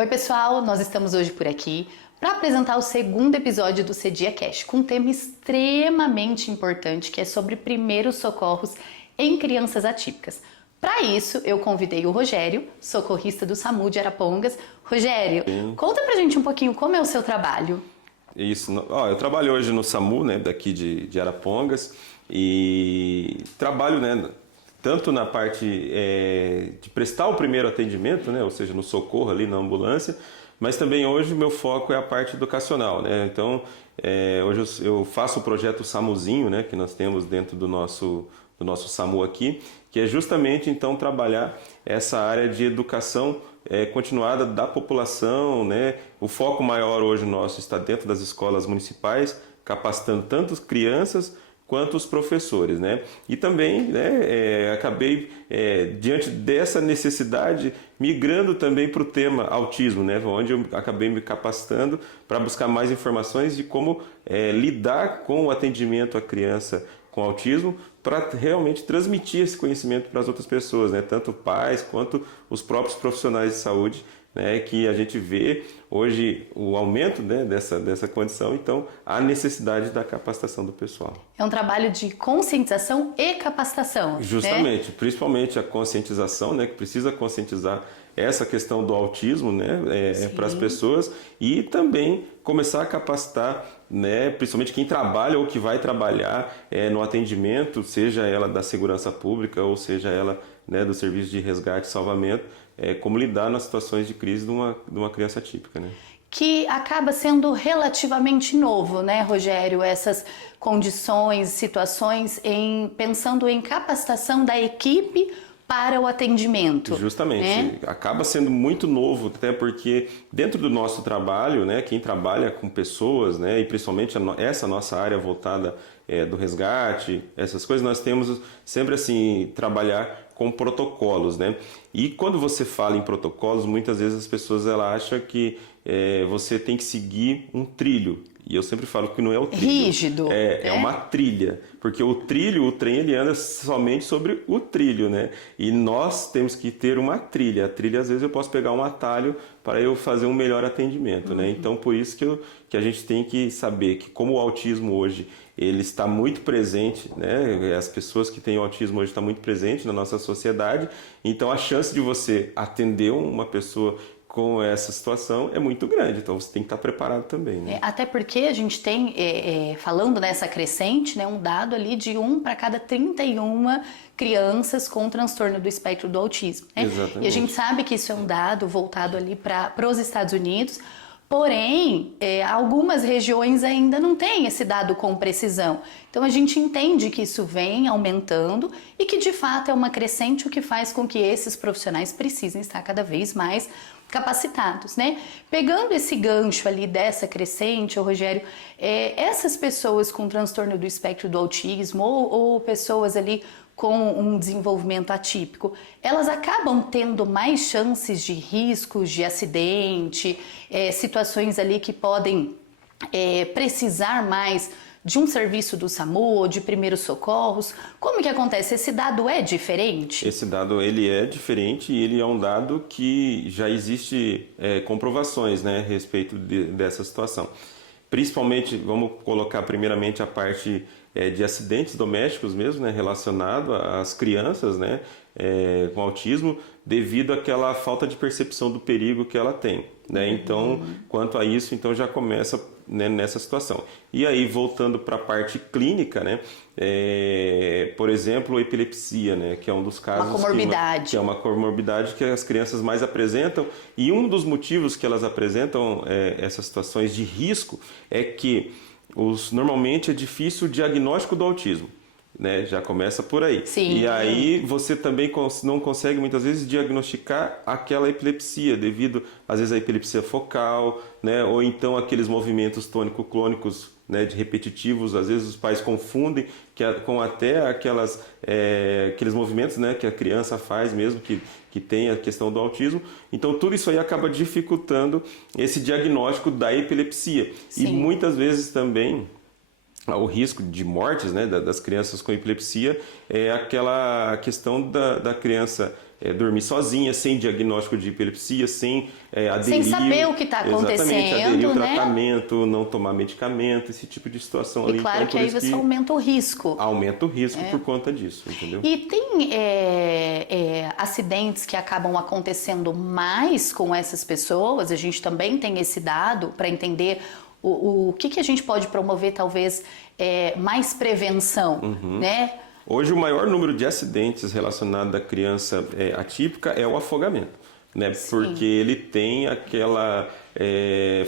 Oi pessoal, nós estamos hoje por aqui para apresentar o segundo episódio do CEDIA Cash, com um tema extremamente importante que é sobre primeiros socorros em crianças atípicas. Para isso, eu convidei o Rogério, socorrista do SAMU de Arapongas. Rogério, conta pra gente um pouquinho como é o seu trabalho. Isso, eu trabalho hoje no SAMU, né, daqui de Arapongas, e trabalho, né, tanto na parte de prestar o primeiro atendimento, né, ou seja, no socorro ali na ambulância, mas também hoje o meu foco é a parte educacional, né, então hoje eu faço o projeto SAMUzinho, né, que nós temos dentro do nosso SAMU aqui, que é justamente então trabalhar essa área de educação continuada da população, né? O foco maior hoje nosso está dentro das escolas municipais, capacitando tanto as crianças quanto os professores, né? E também, né, acabei, diante dessa necessidade, migrando também para o tema autismo, né? Onde eu acabei me capacitando para buscar mais informações de como lidar com o atendimento à criança com autismo, para realmente transmitir esse conhecimento para as outras pessoas, né? Tanto pais quanto os próprios profissionais de saúde, né? Que a gente vê hoje o aumento, né, dessa condição, então há necessidade da capacitação do pessoal. É um trabalho de conscientização e capacitação. Justamente, né? Principalmente a conscientização, né, que precisa conscientizar essa questão do autismo, né, para as pessoas, e também começar a capacitar, né, principalmente quem trabalha ou que vai trabalhar no atendimento, seja ela da segurança pública ou seja ela, né, do serviço de resgate e salvamento, como lidar nas situações de crise de uma criança atípica, né? Que acaba sendo relativamente novo, né, Rogério? Essas condições, situações, pensando em capacitação da equipe para o atendimento. Justamente, né? Acaba sendo muito novo, até porque dentro do nosso trabalho, né, quem trabalha com pessoas, né, e principalmente essa nossa área voltada do resgate, essas coisas, nós temos sempre assim, trabalhar com protocolos, né? E quando você fala em protocolos, muitas vezes as pessoas acham que você tem que seguir um trilho. E eu sempre falo que não é o trilho. Rígido. É uma trilha. Porque o trem, ele anda somente sobre o trilho, né? E nós temos que ter uma trilha. A trilha, às vezes, eu posso pegar um atalho para eu fazer um melhor atendimento, né? Então, por isso que a gente tem que saber que como o autismo hoje, ele está muito presente, né? As pessoas que têm autismo hoje estão muito presentes na nossa sociedade. Então, a chance de você atender uma pessoa com essa situação é muito grande, então você tem que estar preparado também, né? Até porque a gente tem, falando nessa crescente, né, um dado ali de 1 para cada 31 crianças com transtorno do espectro do autismo. Né? Exatamente. E a gente sabe que isso é um dado voltado ali para os Estados Unidos, porém, algumas regiões ainda não têm esse dado com precisão. Então a gente entende que isso vem aumentando e que de fato é uma crescente, o que faz com que esses profissionais precisem estar cada vez mais capacitados, né? Pegando esse gancho ali dessa crescente, Rogério, essas pessoas com transtorno do espectro do autismo ou pessoas ali com um desenvolvimento atípico, elas acabam tendo mais chances de riscos de acidente, situações ali que podem precisar mais de um serviço do SAMU ou de primeiros socorros. Como que acontece? Esse dado é diferente? Esse dado ele é diferente e ele é um dado que já existe comprovações, né, a respeito dessa situação. Principalmente, vamos colocar primeiramente a parte de acidentes domésticos mesmo, né, relacionado às crianças, né, com autismo, devido àquela falta de percepção do perigo que ela tem, né? Então, quanto a isso, então já começa, né, nessa situação. E aí, voltando para a parte clínica, né, por exemplo, epilepsia, né, que é um dos casos... Uma comorbidade. Que é uma comorbidade que as crianças mais apresentam, e um dos motivos que elas apresentam essas situações de risco é que normalmente é difícil o diagnóstico do autismo. Né, já começa por aí. Sim. E aí você também não consegue muitas vezes diagnosticar aquela epilepsia devido às vezes à epilepsia focal, né, ou então aqueles movimentos tônico-clônicos, né, de repetitivos. Às vezes os pais confundem com até aqueles movimentos, né, que a criança faz mesmo, que tem a questão do autismo. Então tudo isso aí acaba dificultando esse diagnóstico da epilepsia. Sim. E muitas vezes também o risco de mortes, né, das crianças com epilepsia é aquela questão da criança dormir sozinha, sem diagnóstico de epilepsia, sem aderir... Sem saber o que está acontecendo, exatamente, aderir ao né? tratamento, não tomar medicamento, esse tipo de situação ali. E claro então, que aí você aumenta o risco. Aumenta o risco por conta disso, entendeu? E tem acidentes que acabam acontecendo mais com essas pessoas, a gente também tem esse dado para entender o que a gente pode promover, talvez, mais prevenção, né? Hoje o maior número de acidentes relacionados à criança atípica é o afogamento, né? Porque ele tem aquela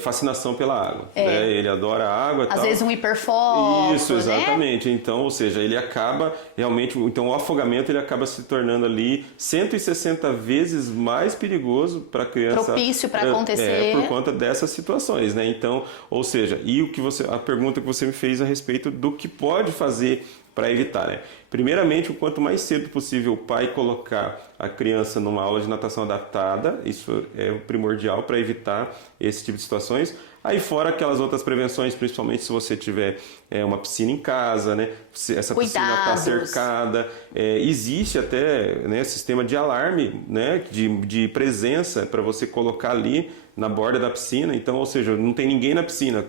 fascinação pela água, né? Ele adora a água e tal. Às vezes um hiperfoco, Isso, exatamente. Né? Então, ou seja, ele acaba realmente, então o afogamento ele acaba se tornando ali 160 vezes mais perigoso para a criança. Propício para acontecer. Por conta dessas situações, né? Então, ou seja, e a pergunta que você me fez a respeito do que pode fazer para evitar, né? Primeiramente, o quanto mais cedo possível o pai colocar a criança numa aula de natação adaptada, isso é primordial para evitar esse tipo de situações. Aí fora aquelas outras prevenções, principalmente se você tiver uma piscina em casa, né? Essa piscina está cercada, existe até, né, sistema de alarme, né, de presença para você colocar ali na borda da piscina, então, ou seja, não tem ninguém na piscina,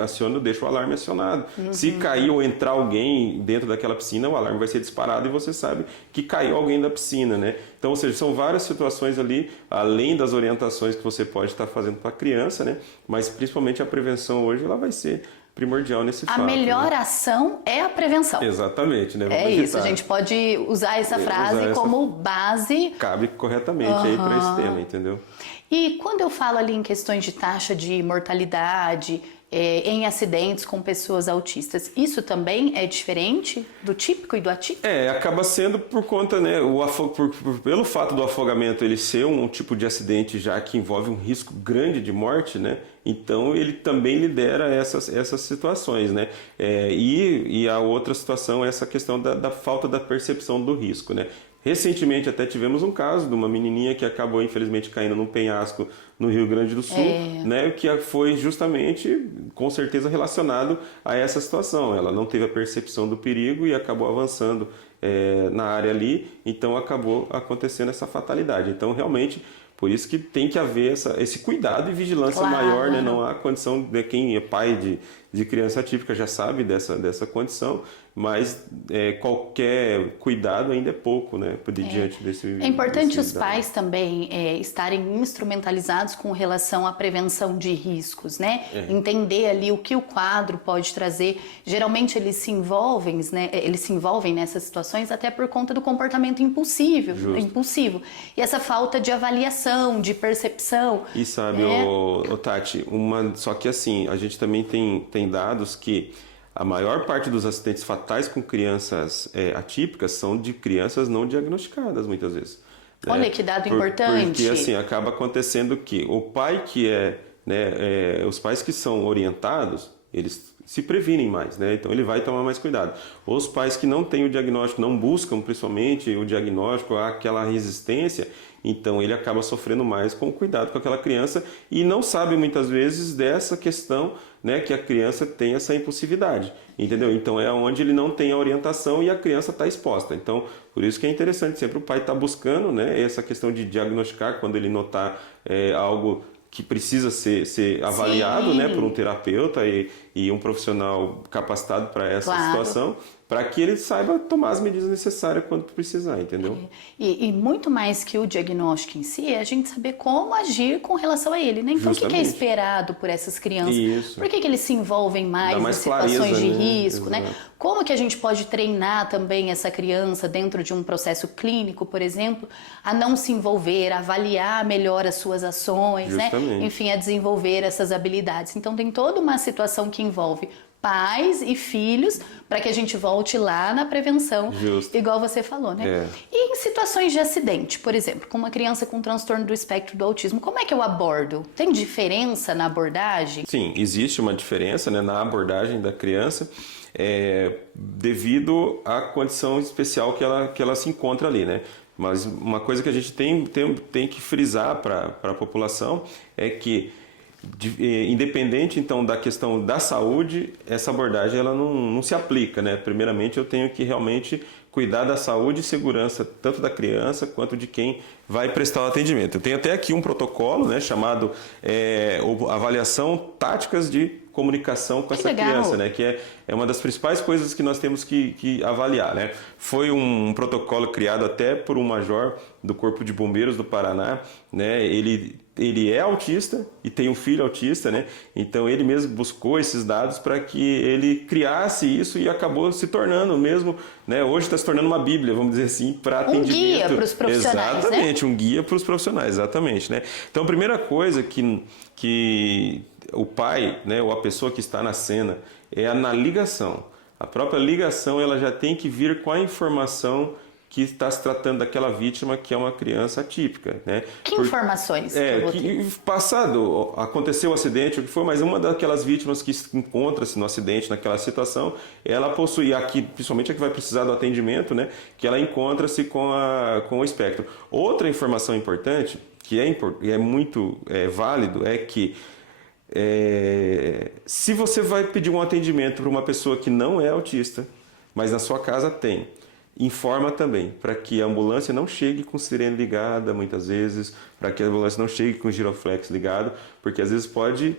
aciona, deixa o alarme acionado. Se cair ou entrar alguém dentro daquela piscina, o alarme vai ser disparado e você sabe que caiu alguém da piscina, né? Então, ou seja, são várias situações ali, além das orientações que você pode estar fazendo para a criança, né? Mas principalmente a prevenção hoje, ela vai ser primordial nesse fato. A melhor né? ação é a prevenção. Exatamente, né? Vamos isso, a gente pode usar essa frase como base. Cabe corretamente aí para esse tema, entendeu? E quando eu falo ali em questões de taxa de mortalidade, em acidentes com pessoas autistas, isso também é diferente do típico e do atípico? Acaba sendo por conta, né, pelo fato do afogamento ele ser um tipo de acidente já que envolve um risco grande de morte, né? Então ele também lidera essas situações, né? E a outra situação é essa questão da falta da percepção do risco, né? Recentemente até tivemos um caso de uma menininha que acabou infelizmente caindo num penhasco no Rio Grande do Sul, né, que foi justamente, com certeza, relacionado a essa situação. Ela não teve a percepção do perigo e acabou avançando na área ali, então acabou acontecendo essa fatalidade. Então, realmente, por isso que tem que haver esse cuidado e vigilância maior, né? Não há condição de quem é pai de criança atípica já sabe dessa condição, mas qualquer cuidado ainda é pouco, né? Diante desse. É importante os pais também estarem instrumentalizados com relação à prevenção de riscos, né? Entender ali o que o quadro pode trazer. Geralmente eles se envolvem, né? Eles se envolvem nessas situações até por conta do comportamento impulsivo. E essa falta de avaliação, de percepção. E sabe, Tati, só que assim, a gente também tem dados que a maior parte dos acidentes fatais com crianças atípicas são de crianças não diagnosticadas, muitas vezes. Olha que dado importante. Porque assim, acaba acontecendo que o pai os pais que são orientados, eles se previnem mais, né? Então ele vai tomar mais cuidado. Os pais que não têm o diagnóstico, não buscam principalmente o diagnóstico, aquela resistência, então ele acaba sofrendo mais com o cuidado com aquela criança e não sabe muitas vezes dessa questão, né, que a criança tem essa impulsividade, entendeu? Então é onde ele não tem a orientação e a criança está exposta. Então, por isso que é interessante sempre o pai estar buscando, né, essa questão de diagnosticar quando ele notar algo que precisa ser avaliado, né, por um terapeuta e um profissional capacitado para essa situação, para que ele saiba tomar as medidas necessárias quando precisar, entendeu? E muito mais que o diagnóstico em si, é a gente saber como agir com relação a ele, né? Então, o que é esperado por essas crianças? Isso. Por que eles se envolvem mais em situações clareza, de né? risco, Exato. né? Como que a gente pode treinar também essa criança dentro de um processo clínico, por exemplo, a não se envolver, a avaliar melhor as suas ações, né? Enfim, a desenvolver essas habilidades. Então, tem toda uma situação que envolve pais e filhos, para que a gente volte lá na prevenção, igual você falou, né? E em situações de acidente, por exemplo, com uma criança com transtorno do espectro do autismo, como é que eu abordo? Tem diferença na abordagem? Sim, existe uma diferença, né, na abordagem da criança, devido à condição especial que ela se encontra ali, né? Mas uma coisa que a gente tem que frisar para a população é que, independente então da questão da saúde, essa abordagem ela não se aplica, né? Primeiramente eu tenho que realmente cuidar da saúde e segurança tanto da criança quanto de quem vai prestar o atendimento. Eu tenho até aqui um protocolo, né, chamado avaliação táticas de comunicação com essa criança, né, que é uma das principais coisas que nós temos que avaliar, né. Foi um protocolo criado até por um major do Corpo de Bombeiros do Paraná, né, ele é autista e tem um filho autista, né? Então ele mesmo buscou esses dados para que ele criasse isso e acabou se tornando mesmo, né? Hoje está se tornando uma bíblia, vamos dizer assim, para atendimento. Um guia para os profissionais, exatamente, né? Um guia para os profissionais, exatamente, né? Então a primeira coisa que o pai, né, ou a pessoa que está na cena, é na ligação. A própria ligação ela já tem que vir com a informação que está se tratando daquela vítima que é uma criança atípica, né? Que informações? Passado, aconteceu o acidente, o que foi, mas uma daquelas vítimas que encontra-se no acidente, naquela situação, ela possui, aqui, principalmente a que vai precisar do atendimento, né? Que ela encontra-se com o espectro. Outra informação importante, que é muito válido, é que se você vai pedir um atendimento para uma pessoa que não é autista, mas na sua casa tem, informa também, para que a ambulância não chegue com sirene ligada, muitas vezes, para que a ambulância não chegue com giroflex ligado, porque às vezes pode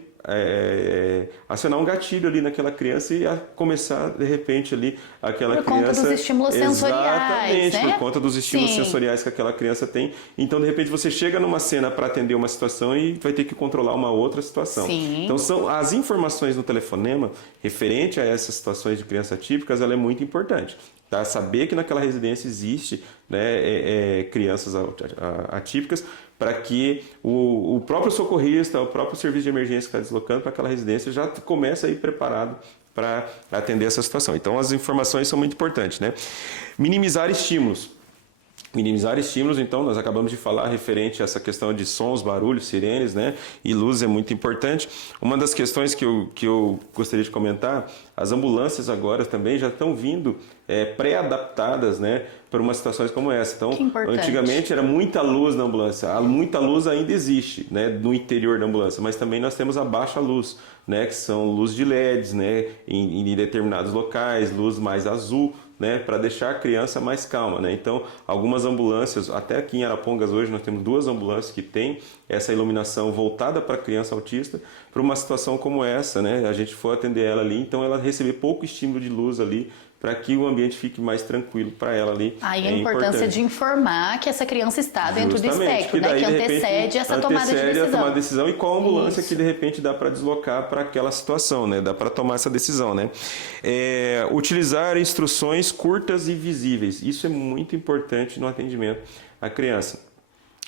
acionar um gatilho ali naquela criança e começar, de repente, ali aquela criança... Por conta dos estímulos sensoriais, exatamente, né? por conta dos estímulos sensoriais que aquela criança tem. Então, de repente, você chega numa cena para atender uma situação e vai ter que controlar uma outra situação. Sim. Então, são as informações no telefonema referente a essas situações de crianças atípicas, ela é muito importante. Tá? Saber que naquela residência existe, né, crianças atípicas, para que o próprio socorrista, o próprio serviço de emergência que está deslocando para aquela residência já comece a ir preparado para atender essa situação. Então, as informações são muito importantes, né? Minimizar estímulos. Minimizar estímulos, então, nós acabamos de falar referente a essa questão de sons, barulhos, sirenes, né? E luz é muito importante. Uma das questões que eu gostaria de comentar, as ambulâncias agora também já estão vindo pré-adaptadas, né, para umas situações como essa. Então, antigamente era muita luz na ambulância. Muita luz ainda existe, né, no interior da ambulância, mas também nós temos a baixa luz, né, que são luz de LEDs, né, em determinados locais, luz mais azul, né, para deixar a criança mais calma, né? Então, algumas ambulâncias, até aqui em Arapongas hoje nós temos 2 ambulâncias que têm essa iluminação voltada para a criança autista, para uma situação como essa, né? A gente for atender ela ali, então ela receber pouco estímulo de luz ali, para que o ambiente fique mais tranquilo para ela ali. Aí a importância de informar que essa criança está dentro do espectro, né? Que antecede essa tomada de decisão. A tomada de decisão e qual ambulância que de repente dá para deslocar para aquela situação, né? Dá para tomar essa decisão, né? Utilizar instruções curtas e visíveis. Isso é muito importante no atendimento à criança.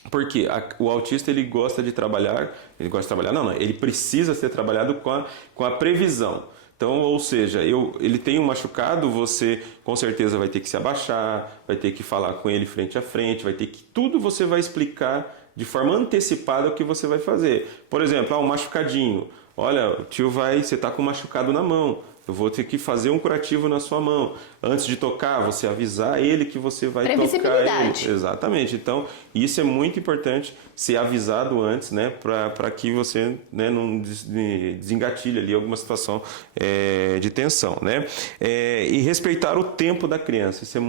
Porque o autista ele gosta de trabalhar, ele precisa ser trabalhado com a previsão. Então, ou seja, ele tem um machucado, você com certeza vai ter que se abaixar, vai ter que falar com ele frente a frente, tudo você vai explicar de forma antecipada o que você vai fazer. Por exemplo, um machucadinho. Olha, o tio você está com um machucado na mão. Eu vou ter que fazer um curativo na sua mão. Antes de tocar, você avisar ele que você vai tocar ele. Exatamente. Então, isso é muito importante ser avisado antes, né, para que você, né, não desengatilhe ali alguma situação de tensão, né? E respeitar o tempo da criança. Isso é,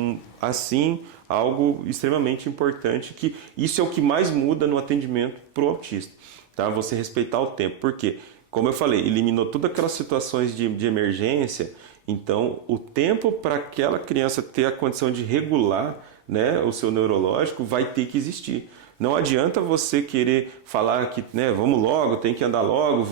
assim, algo extremamente importante, que isso é o que mais muda no atendimento para o autista. Tá? Você respeitar o tempo. Por quê? Como eu falei, eliminou todas aquelas situações de emergência, então o tempo para aquela criança ter a condição de regular, né, o seu neurológico vai ter que existir. Não adianta você querer falar que, né, vamos logo, tem que andar logo,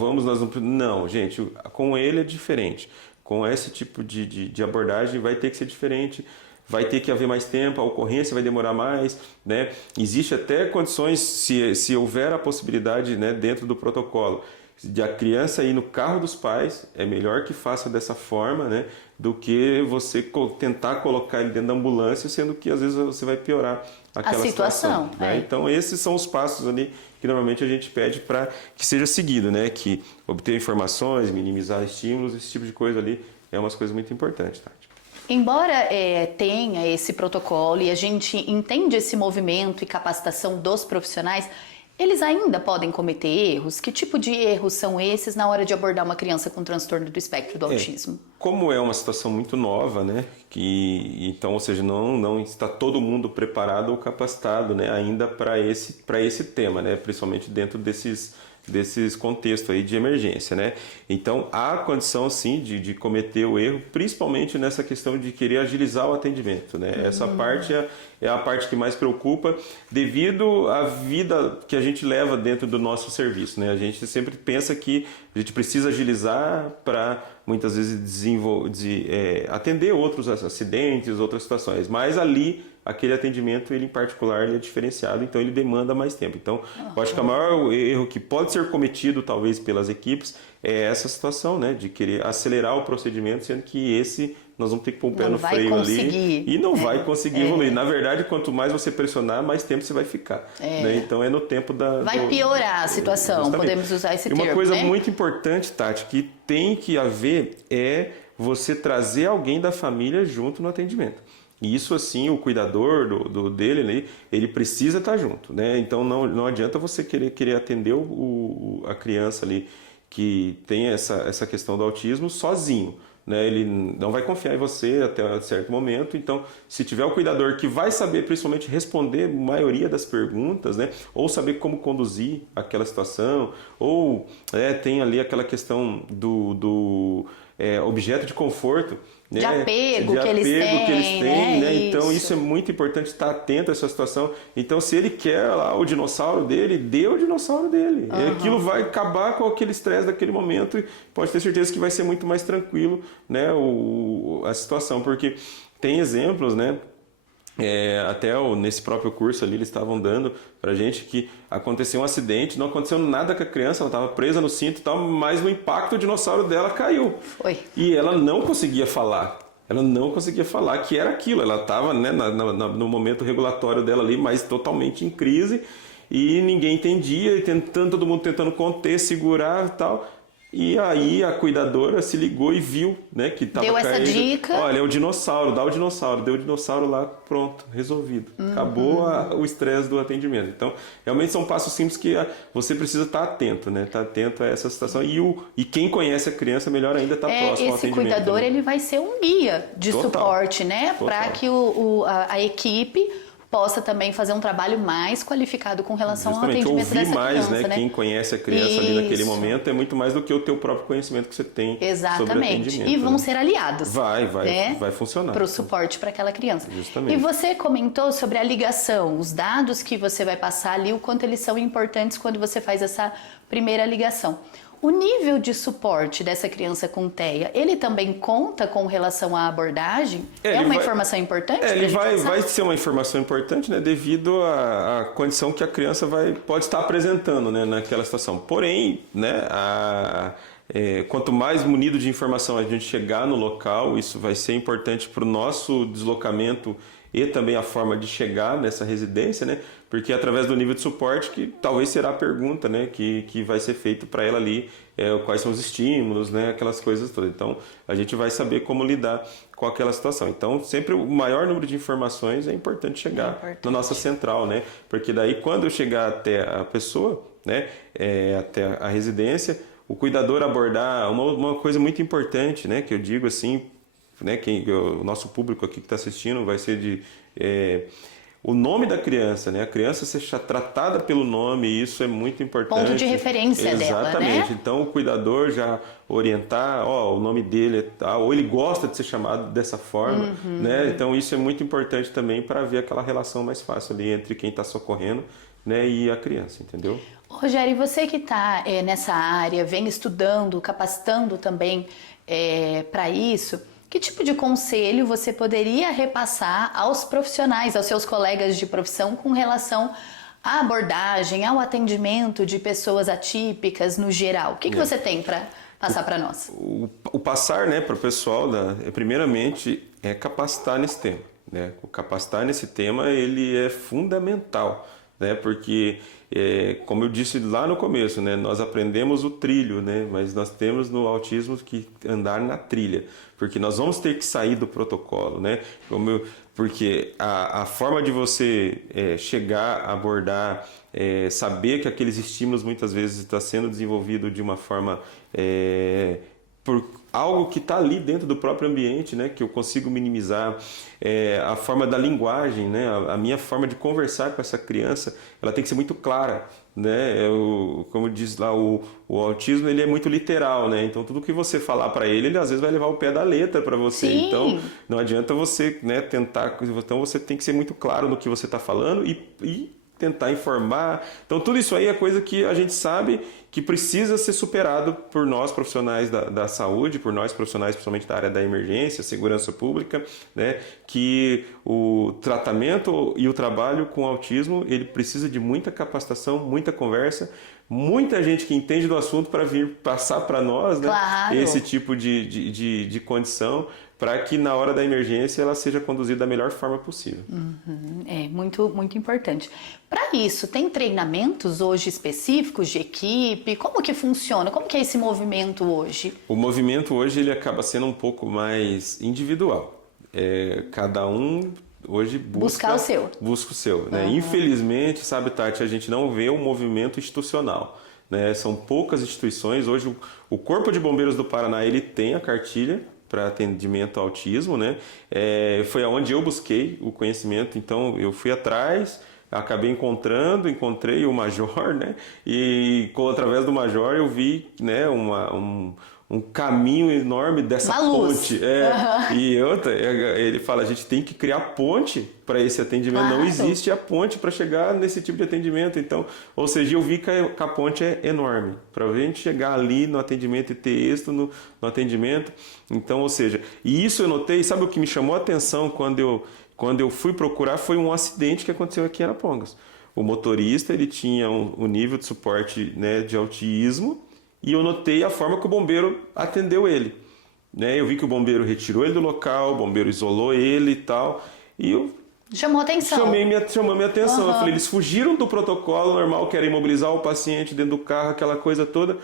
Não, gente, com ele é diferente. Com esse tipo de abordagem vai ter que ser diferente. Vai ter que haver mais tempo, a ocorrência vai demorar mais, né? Existe até condições, se houver a possibilidade, né, dentro do protocolo, de a criança ir no carro dos pais, é melhor que faça dessa forma, né, do que você tentar colocar ele dentro da ambulância, sendo que às vezes você vai piorar aquela situação. Né? Então esses são os passos ali que normalmente a gente pede para que seja seguido, né, que obter informações, minimizar estímulos, esse tipo de coisa ali é umas coisas muito importantes, Tati. Embora tenha esse protocolo e a gente entende esse movimento e capacitação dos profissionais, eles ainda podem cometer erros? Que tipo de erros são esses na hora de abordar uma criança com transtorno do espectro do autismo? Como é uma situação muito nova, né? Então, ou seja, não está todo mundo preparado ou capacitado, né, ainda para esse tema, né? Principalmente dentro desses contextos aí de emergência, né? Então, há condição, sim, de cometer o erro, principalmente nessa questão de querer agilizar o atendimento, né? Essa parte é a parte que mais preocupa, devido à vida que a gente leva dentro do nosso serviço, né? A gente sempre pensa que a gente precisa agilizar para, muitas vezes, atender outros acidentes, outras situações, mas ali aquele atendimento, ele em particular, ele é diferenciado, então ele demanda mais tempo. Então, eu acho que o maior erro que pode ser cometido, talvez, pelas equipes, é essa situação, né, de querer acelerar o procedimento, sendo que nós vamos ter que pôr o pé no freio ali e não vai conseguir evoluir. Na verdade, quanto mais você pressionar, mais tempo você vai ficar. Né? Então, é no tempo Vai piorar a situação, justamente. Podemos usar esse termo, E uma coisa né? muito importante, Tati, que tem que haver é você trazer alguém da família junto no atendimento. E isso, assim, o cuidador dele ali, ele precisa estar junto, né? Então, não adianta você querer atender a criança ali que tem essa questão do autismo sozinho, né? Ele não vai confiar em você até certo momento. Então, se tiver o cuidador que vai saber, principalmente, responder a maioria das perguntas, né? Ou saber como conduzir aquela situação, ou tem ali aquela questão do objeto de conforto, né? De apego que eles têm, né? Então isso é muito importante, estar atento a essa situação. Então, se ele quer lá o dinossauro dele, dê o dinossauro dele. Aquilo vai acabar com aquele estresse daquele momento e pode ter certeza que vai ser muito mais tranquilo, né, a situação, porque tem exemplos, né? Até nesse próprio curso ali eles estavam dando pra gente que aconteceu um acidente, não aconteceu nada com a criança, ela estava presa no cinto e tal, mas no impacto o dinossauro dela caiu. Foi. E ela não conseguia falar. Ela não conseguia falar que era aquilo. Ela estava, né, no momento regulatório dela ali, mas totalmente em crise, e ninguém entendia, e todo mundo tentando conter, segurar e tal. E aí a cuidadora se ligou e viu, né, que estava caindo. Deu essa dica. Olha, é o dinossauro, dá o dinossauro. Deu o dinossauro lá, pronto, resolvido. Acabou o estresse do atendimento. Então, realmente são passos simples que você precisa estar atento, né? Estar atento a essa situação. E quem conhece a criança, melhor ainda estar próximo ao atendimento. Esse cuidador, ele vai ser um guia de suporte, né? Para que a equipe possa também fazer um trabalho mais qualificado com relação ao atendimento dessa criança, né? Quem conhece a criança ali naquele momento é muito mais do que o teu próprio conhecimento que você tem sobre atendimento. E vão ser aliados. Vai funcionar. Para o suporte para aquela criança. Justamente. E você comentou sobre a ligação, os dados que você vai passar ali, o quanto eles são importantes quando você faz essa primeira ligação. O nível de suporte dessa criança com TEA, ele também conta com relação à abordagem? É uma informação importante? Ele vai ser uma informação importante, né, devido à condição que a criança pode estar apresentando, né, naquela situação. Porém, né, quanto mais munido de informação a gente chegar no local, isso vai ser importante para o nosso deslocamento e também a forma de chegar nessa residência, né? Porque através do nível de suporte que talvez será a pergunta, né, que vai ser feito para ela ali, quais são os estímulos, né, aquelas coisas todas. Então, a gente vai saber como lidar com aquela situação. Então, sempre o maior número de informações é importante chegar na nossa central, né? Porque daí, quando eu chegar até a pessoa, né, até a residência, o cuidador abordar uma coisa muito importante, né, que eu digo assim, né, o nosso público aqui que está assistindo vai ser o nome da criança, né? A criança ser tratada pelo nome, isso é muito importante. Ponto de referência dela, né? Exatamente. Então, o cuidador já orientar, o nome dele é tal, ou ele gosta de ser chamado dessa forma, né? Então, isso é muito importante também para ver aquela relação mais fácil ali entre quem está socorrendo, né, e a criança, entendeu? Rogério, e você que está nessa área, vem estudando, capacitando também para isso, que tipo de conselho você poderia repassar aos profissionais, aos seus colegas de profissão com relação à abordagem, ao atendimento de pessoas atípicas no geral? O que você tem para passar para nós? O passar, né, para o pessoal, primeiramente, é capacitar nesse tema, né? O capacitar nesse tema, ele é fundamental, né? Porque como eu disse lá no começo, né, nós aprendemos o trilho, né, mas nós temos no autismo que andar na trilha, porque nós vamos ter que sair do protocolo, né? Porque a forma de você chegar, abordar, saber que aqueles estímulos muitas vezes está sendo desenvolvido de uma forma por algo que está ali dentro do próprio ambiente, né, que eu consigo minimizar, a forma da linguagem, né, a minha forma de conversar com essa criança, ela tem que ser muito clara, né, como diz lá, o autismo ele é muito literal, né, então tudo que você falar para ele às vezes vai levar o pé da letra para você. Sim. Então não adianta você, né, tentar, então você tem que ser muito claro no que você está falando e tentar informar. Então tudo isso aí é coisa que a gente sabe que precisa ser superado por nós profissionais da saúde, por nós profissionais principalmente da área da emergência, segurança pública, né? Que o tratamento e o trabalho com autismo ele precisa de muita capacitação, muita conversa, muita gente que entende do assunto para vir passar para nós, né? Claro. Esse tipo de condição, para que na hora da emergência ela seja conduzida da melhor forma possível. É muito, muito importante. Para isso, tem treinamentos hoje específicos de equipe? Como que funciona? Como que é esse movimento hoje? O movimento hoje ele acaba sendo um pouco mais individual. Cada um hoje busca o seu. Busca o seu, né? Infelizmente, sabe, Tati, a gente não vê um movimento institucional, né? São poucas instituições. Hoje o Corpo de Bombeiros do Paraná ele tem a cartilha para atendimento ao autismo, né? Foi aonde eu busquei o conhecimento, então eu fui atrás, acabei encontrei o Major, né? E através do Major eu vi, né, um caminho enorme dessa ponte. E ele fala, a gente tem que criar ponte para esse atendimento. Claro. Não existe a ponte para chegar nesse tipo de atendimento. Então, ou seja, eu vi que a ponte é enorme. Para a gente chegar ali no atendimento e ter êxito no atendimento. Então, ou seja, e isso eu notei, sabe o que me chamou a atenção quando eu fui procurar foi um acidente que aconteceu aqui em Arapongas. O motorista ele tinha um nível de suporte, né, de autismo, e eu notei a forma que o bombeiro atendeu ele. Né? Eu vi que o bombeiro retirou ele do local, o bombeiro isolou ele e tal, e eu chamou atenção. Chamou minha atenção. Eu falei, eles fugiram do protocolo normal, que era imobilizar o paciente dentro do carro, aquela coisa toda,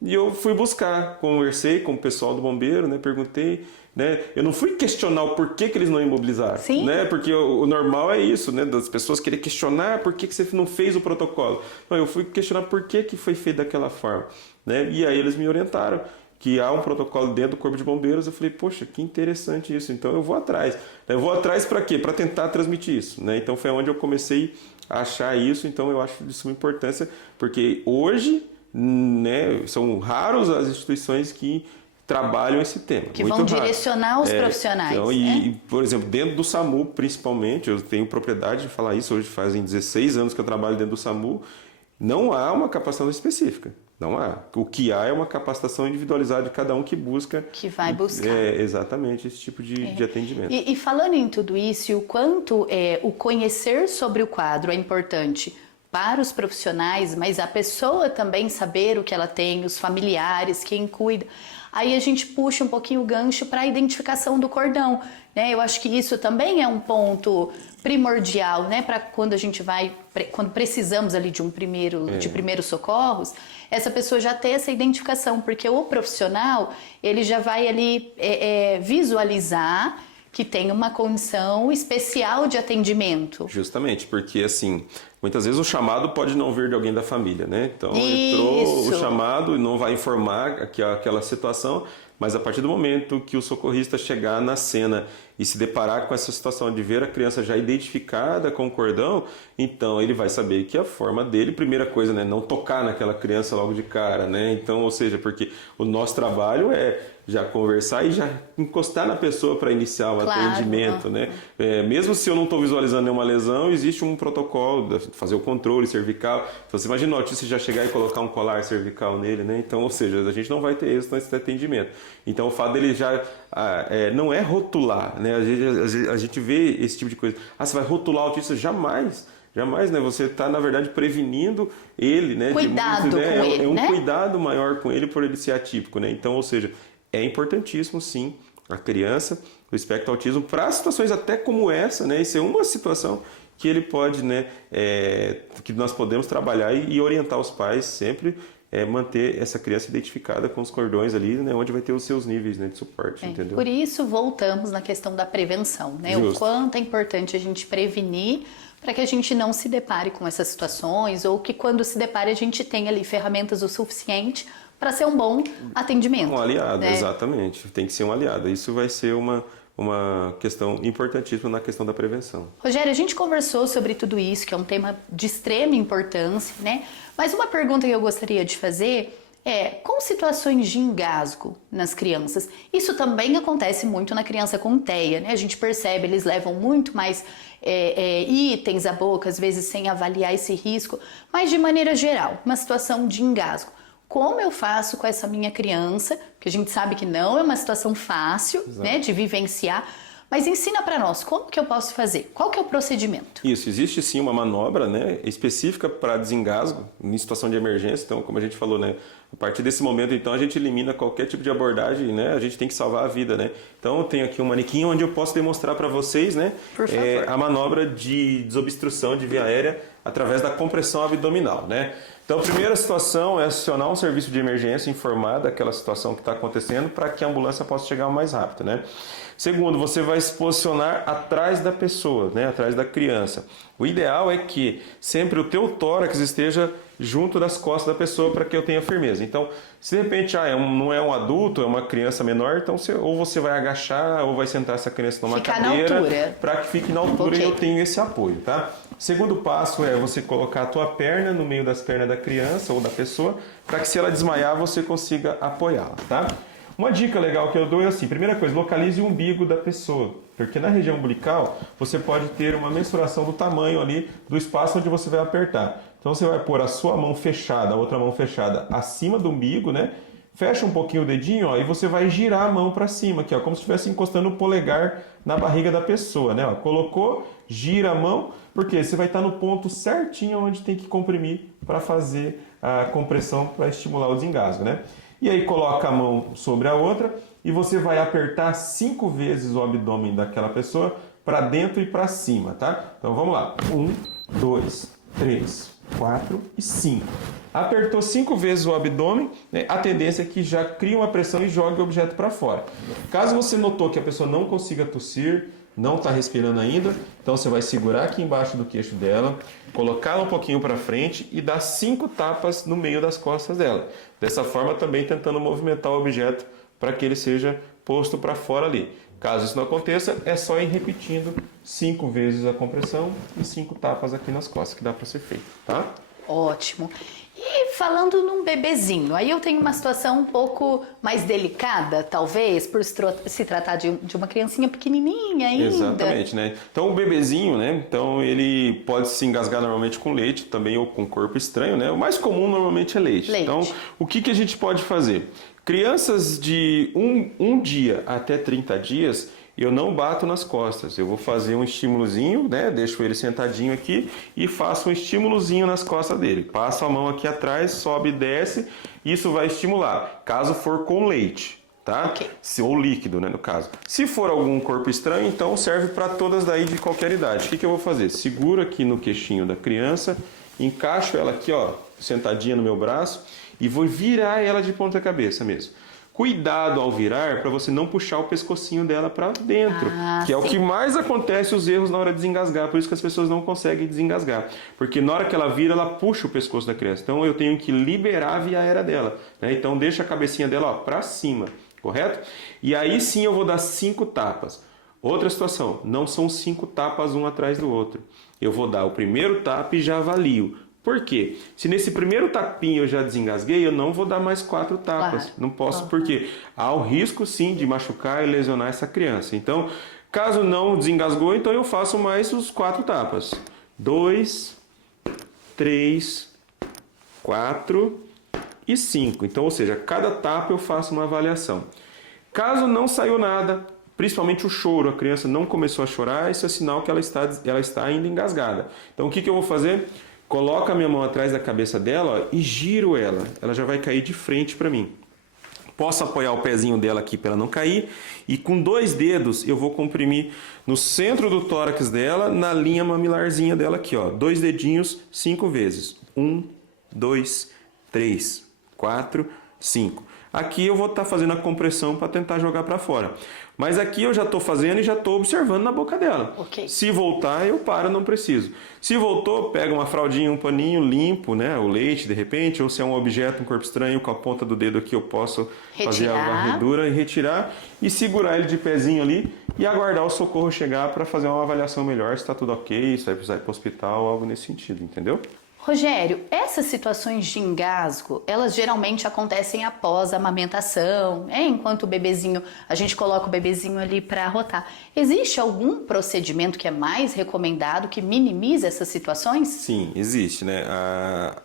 e eu fui buscar, conversei com o pessoal do bombeiro, né, perguntei, né, eu não fui questionar o porquê que eles não imobilizaram, Sim. Né, porque o normal é isso, né, das pessoas querer questionar por que você não fez o protocolo. Não, eu fui questionar por que foi feito daquela forma, né, e aí eles me orientaram que há um protocolo dentro do Corpo de Bombeiros. Eu falei, poxa, que interessante isso, então eu vou atrás. Eu vou atrás para quê? Para tentar transmitir isso, né, então foi onde eu comecei a achar isso, então eu acho de suma importância, porque hoje, né, são raros as instituições que trabalham esse tema. Que muito vão raro. direcionar os profissionais. Então, e, por exemplo, dentro do SAMU, principalmente, eu tenho propriedade de falar isso, hoje fazem 16 anos que eu trabalho dentro do SAMU, não há uma capacitação específica. Não há. O que há é uma capacitação individualizada de cada um que busca. Que vai buscar. Exatamente esse tipo de atendimento. E falando em tudo isso, e o quanto o conhecer sobre o quadro é importante para os profissionais, mas a pessoa também saber o que ela tem, os familiares, quem cuida. Aí a gente puxa um pouquinho o gancho para a identificação do cordão, né? Eu acho que isso também é um ponto primordial, né? Para quando a gente quando precisamos ali de de primeiros socorros, essa pessoa já ter essa identificação, porque o profissional ele já vai ali visualizar que tem uma condição especial de atendimento. Justamente, porque assim, muitas vezes o chamado pode não vir de alguém da família, né? Então Isso. Entrou o chamado e não vai informar aquela situação, mas a partir do momento que o socorrista chegar na cena e se deparar com essa situação de ver a criança já identificada com o cordão, então ele vai saber que a forma dele, primeira coisa, né, não tocar naquela criança logo de cara, né? Então, ou seja, porque o nosso trabalho é já conversar e já encostar na pessoa para iniciar o atendimento, né? Mesmo se eu não estou visualizando nenhuma lesão, existe um protocolo de fazer o controle cervical. Então, você imagina o autista já chegar e colocar um colar cervical nele, né? Então, ou seja, a gente não vai ter êxito nesse atendimento. Então, o fato dele já não é rotular, né? A gente vê esse tipo de coisa. Você vai rotular o autista? Jamais. Jamais, né? Você está, na verdade, prevenindo ele, né? Cuidado com ele, é um né? cuidado maior com ele por ele ser atípico, né? Então, ou seja, é importantíssimo, sim, a criança, o espectro autismo, para situações até como essa, né? Isso é uma situação que ele pode, né? Que nós podemos trabalhar e orientar os pais sempre manter essa criança identificada com os cordões ali, né, onde vai ter os seus níveis, né, de suporte, entendeu? Por isso, voltamos na questão da prevenção, né? Justo. O quanto é importante a gente prevenir para que a gente não se depare com essas situações ou que quando se depare a gente tenha ali ferramentas o suficiente para ser um bom atendimento. Um aliado, né? exatamente. Tem que ser um aliado. Isso vai ser uma questão importantíssima na questão da prevenção. Rogério, a gente conversou sobre tudo isso, que é um tema de extrema importância, né? Mas uma pergunta que eu gostaria de fazer é, com situações de engasgo nas crianças, isso também acontece muito na criança com TEA, né? A gente percebe, eles levam muito mais itens à boca, às vezes sem avaliar esse risco, mas de maneira geral, uma situação de engasgo. Como eu faço com essa minha criança, que a gente sabe que não é uma situação fácil, né, de vivenciar, mas ensina para nós, como que eu posso fazer? Qual que é o procedimento? Isso, existe sim uma manobra, né, específica para desengasgo em situação de emergência. Então, como a gente falou, né, a partir desse momento, então, a gente elimina qualquer tipo de abordagem, né, a gente tem que salvar a vida, né. Então, eu tenho aqui um manequim onde eu posso demonstrar para vocês, né, a manobra de desobstrução de via aérea através da compressão abdominal, né. Então, a primeira situação é acionar um serviço de emergência, informar daquela situação que está acontecendo para que a ambulância possa chegar o mais rápido, né. Segundo, você vai se posicionar atrás da pessoa, né, atrás da criança. O ideal é que sempre o teu tórax esteja junto das costas da pessoa para que eu tenha firmeza. Então, se de repente não é um adulto, é uma criança menor, então ou você vai agachar ou vai sentar essa criança numa cadeira para que fique na altura e eu tenho esse apoio, tá? Segundo passo é você colocar a tua perna no meio das pernas da criança ou da pessoa para que se ela desmaiar você consiga apoiá-la, tá? Uma dica legal que eu dou é assim, primeira coisa, localize o umbigo da pessoa, porque na região umbilical você pode ter uma mensuração do tamanho ali do espaço onde você vai apertar. Então você vai pôr a sua mão fechada, a outra mão fechada acima do umbigo, né? Fecha um pouquinho o dedinho, ó, e você vai girar a mão para cima, aqui, ó, como se estivesse encostando o polegar na barriga da pessoa, né? Ó, colocou, gira a mão, porque você vai estar no ponto certinho onde tem que comprimir para fazer a compressão para estimular o desengasgo, né? E aí coloca a mão sobre a outra e você vai apertar 5 vezes o abdômen daquela pessoa para dentro e para cima, tá? Então vamos lá. 1, 2, 3, 4 e 5. Apertou 5 vezes o abdômen, né? A tendência é que já crie uma pressão e jogue o objeto para fora. Caso você notou que a pessoa não consiga tossir, não está respirando ainda, então você vai segurar aqui embaixo do queixo dela, colocá-la um pouquinho para frente e dar 5 tapas no meio das costas dela. Dessa forma também tentando movimentar o objeto para que ele seja posto para fora ali. Caso isso não aconteça, é só ir repetindo 5 vezes a compressão e 5 tapas aqui nas costas, que dá para ser feito, tá? Ótimo. E falando num bebezinho, aí eu tenho uma situação um pouco mais delicada, talvez, por se tratar de uma criancinha pequenininha ainda. Exatamente, né? Então o bebezinho, né? Então ele pode se engasgar normalmente com leite também ou com corpo estranho, né? O mais comum normalmente é leite. Então o que a gente pode fazer? Crianças de um dia até 30 dias, eu não bato nas costas, eu vou fazer um estímulozinho, né? Deixo ele sentadinho aqui e faço um estímulozinho nas costas dele. Passo a mão aqui atrás, sobe e desce, isso vai estimular, caso for com leite, tá? Okay. Ou líquido, né, no caso. Se for algum corpo estranho, então serve para todas daí de qualquer idade. O que eu vou fazer? Seguro aqui no queixinho da criança, encaixo ela aqui, ó, sentadinha no meu braço e vou virar ela de ponta cabeça mesmo. Cuidado ao virar para você não puxar o pescocinho dela para dentro, que é o que mais acontece os erros na hora de desengasgar, por isso que as pessoas não conseguem desengasgar, porque na hora que ela vira, ela puxa o pescoço da criança, então eu tenho que liberar a via aérea dela, né? Então deixa a cabecinha dela para cima, correto? E aí sim eu vou dar 5 tapas. Outra situação, não são 5 tapas um atrás do outro, eu vou dar o primeiro tapa e já avalio. Por quê? Se nesse primeiro tapinho eu já desengasguei, eu não vou dar mais 4 tapas. Claro. Não posso, porque há o risco sim de machucar e lesionar essa criança. Então, caso não desengasgou, então eu faço mais os 4 tapas. 2, 3, 4 e 5. Então, ou seja, cada tapa eu faço uma avaliação. Caso não saiu nada, principalmente o choro, a criança não começou a chorar, isso é sinal que ela está ainda engasgada. Então, o que eu vou fazer? Coloco a minha mão atrás da cabeça dela, ó, e giro ela. Ela já vai cair de frente para mim. Posso apoiar o pezinho dela aqui para ela não cair. E com 2 dedos eu vou comprimir no centro do tórax dela, na linha mamilarzinha dela aqui, ó. 2 dedinhos, 5 vezes. 1, 2, 3, 4, 5. Aqui eu vou estar fazendo a compressão para tentar jogar para fora. Mas aqui eu já estou fazendo e já estou observando na boca dela. Okay. Se voltar, eu paro, não preciso. Se voltou, pega uma fraldinha, um paninho limpo, né? O leite, de repente, ou se é um objeto, um corpo estranho, com a ponta do dedo aqui eu posso fazer a varredura e retirar e segurar ele de pezinho ali e aguardar o socorro chegar para fazer uma avaliação melhor, se está tudo ok, se vai precisar ir para o hospital, algo nesse sentido, entendeu? Rogério, essas situações de engasgo, elas geralmente acontecem após a amamentação, enquanto o bebezinho, a gente coloca o bebezinho ali para arrotar. Existe algum procedimento que é mais recomendado, que minimiza essas situações? Sim, existe, né?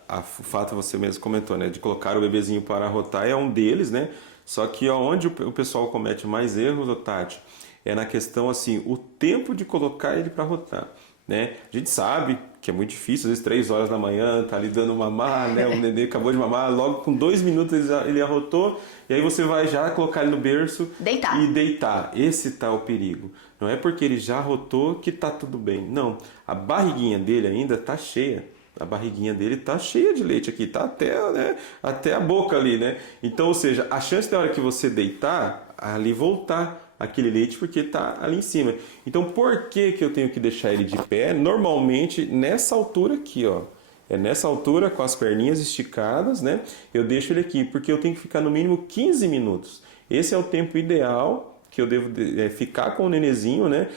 O fato você mesmo comentou, né? De colocar o bebezinho para arrotar é um deles, né? Só que onde o pessoal comete mais erros, Tati, é na questão assim, o tempo de colocar ele para arrotar. Né? A gente sabe que é muito difícil, às vezes 3 horas da manhã, tá ali dando mamar, né? O nenê acabou de mamar, logo com 2 minutos ele arrotou, e aí você vai já colocar ele no berço e deitar. Esse tá o perigo. Não é porque ele já arrotou que tá tudo bem. Não, a barriguinha dele ainda tá cheia. A barriguinha dele tá cheia de leite aqui, tá até, né, até a boca ali, né? Então, ou seja, a chance da hora que você deitar, ali voltar aquele leite porque está ali em cima. Então, por que eu tenho que deixar ele de pé? Normalmente, nessa altura aqui, ó. É nessa altura, com as perninhas esticadas, né? Eu deixo ele aqui, porque eu tenho que ficar no mínimo 15 minutos. Esse é o tempo ideal que eu devo ficar com o nenezinho, né?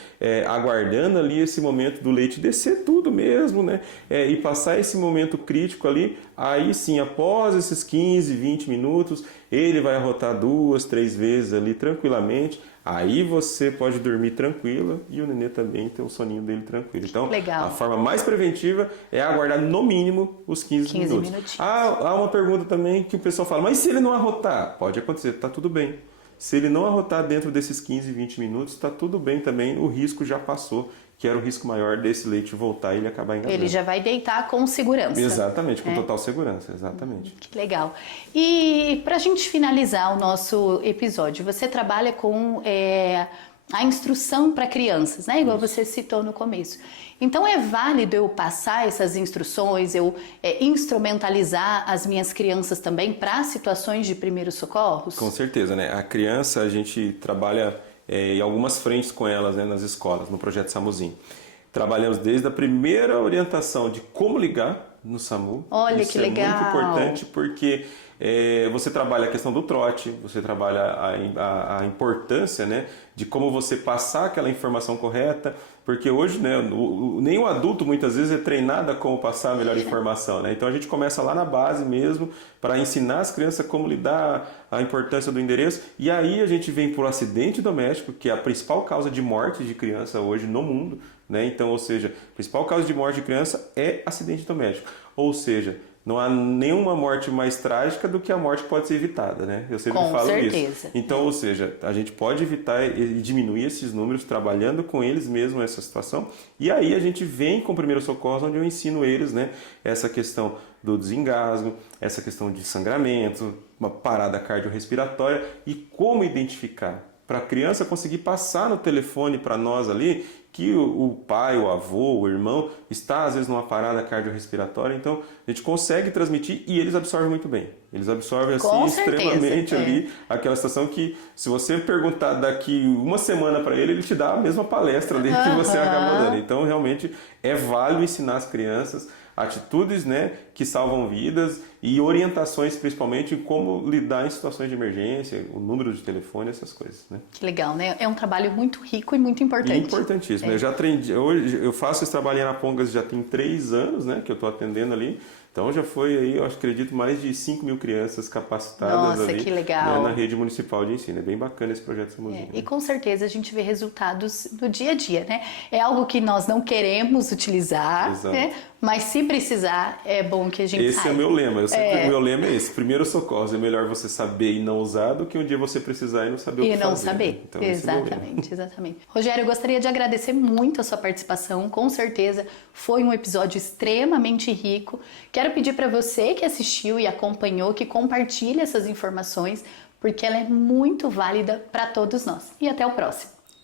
Aguardando ali esse momento do leite descer tudo mesmo, né? E passar esse momento crítico ali. Aí sim, após esses 15, 20 minutos, ele vai arrotar 2, 3 vezes ali tranquilamente. Aí você pode dormir tranquila e o nenê também ter o soninho dele tranquilo. Então, legal. A forma mais preventiva é aguardar no mínimo os 15 minutos. Há uma pergunta também que o pessoal fala, mas se ele não arrotar? Pode acontecer, tá tudo bem. Se ele não arrotar dentro desses 15, 20 minutos, está tudo bem também, o risco já passou, que era o risco maior desse leite voltar e ele acabar engasgando. Ele já vai deitar com segurança. Exatamente, com total segurança, exatamente. Que legal. E para a gente finalizar o nosso episódio, você trabalha com a instrução para crianças, né? Igual você citou no começo. Então é válido eu passar essas instruções, eu instrumentalizar as minhas crianças também para situações de primeiros socorros? Com certeza, né? A criança, a gente trabalha em algumas frentes com elas, né, nas escolas, no projeto SAMUzinho. Trabalhamos desde a primeira orientação de como ligar no SAMU. Olha Isso que legal. É muito importante porque você trabalha a questão do trote, você trabalha a importância, né, de como você passar aquela informação correta, porque hoje, né, nem o adulto muitas vezes é treinado a como passar a melhor informação, né? Então a gente começa lá na base mesmo para ensinar as crianças como lidar, a importância do endereço, e aí a gente vem para o acidente doméstico, que é a principal causa de morte de criança hoje no mundo, né? Então, ou seja, a principal causa de morte de criança é acidente doméstico, ou seja, não há nenhuma morte mais trágica do que a morte que pode ser evitada, né? Eu sempre falo isso. Então, ou seja, a gente pode evitar e diminuir esses números trabalhando com eles mesmo essa situação. E aí a gente vem com o primeiro socorro, onde eu ensino eles, né, essa questão do desengasgo, essa questão de sangramento, uma parada cardiorrespiratória e como identificar. Para a criança conseguir passar no telefone para nós ali que o pai, o avô, o irmão está às vezes numa parada cardiorrespiratória, então a gente consegue transmitir e eles absorvem muito bem. Eles absorvem assim extremamente ali aquela situação que se você perguntar daqui uma semana para ele, ele te dá a mesma palestra ali que você acabou dando. Então realmente é válido ensinar as crianças atitudes, né, que salvam vidas e orientações principalmente em como lidar em situações de emergência, o número de telefone, essas coisas, né? Que legal, né? É um trabalho muito rico e muito importante. Importantíssimo. Eu já aprendi, hoje eu faço esse trabalho em Arapongas já tem 3 anos, né, que eu estou atendendo ali. Então já foi aí, eu acredito, mais de 5.000 crianças capacitadas ali, que legal. Né, na rede municipal de ensino. É bem bacana esse projeto SAMUzinho. E com certeza a gente vê resultados no dia a dia, né? É algo que nós não queremos utilizar, né? Mas se precisar, é bom que a gente saiba. Esse é o meu lema. O meu lema é esse. Primeiro socorro, é melhor você saber e não usar do que um dia você precisar e não saber o que fazer. E não saber. Então, exatamente, exatamente. Rogério, eu gostaria de agradecer muito a sua participação. Com certeza foi um episódio extremamente rico. Quero pedir para você que assistiu e acompanhou, que compartilhe essas informações, porque ela é muito válida para todos nós. E até o próximo.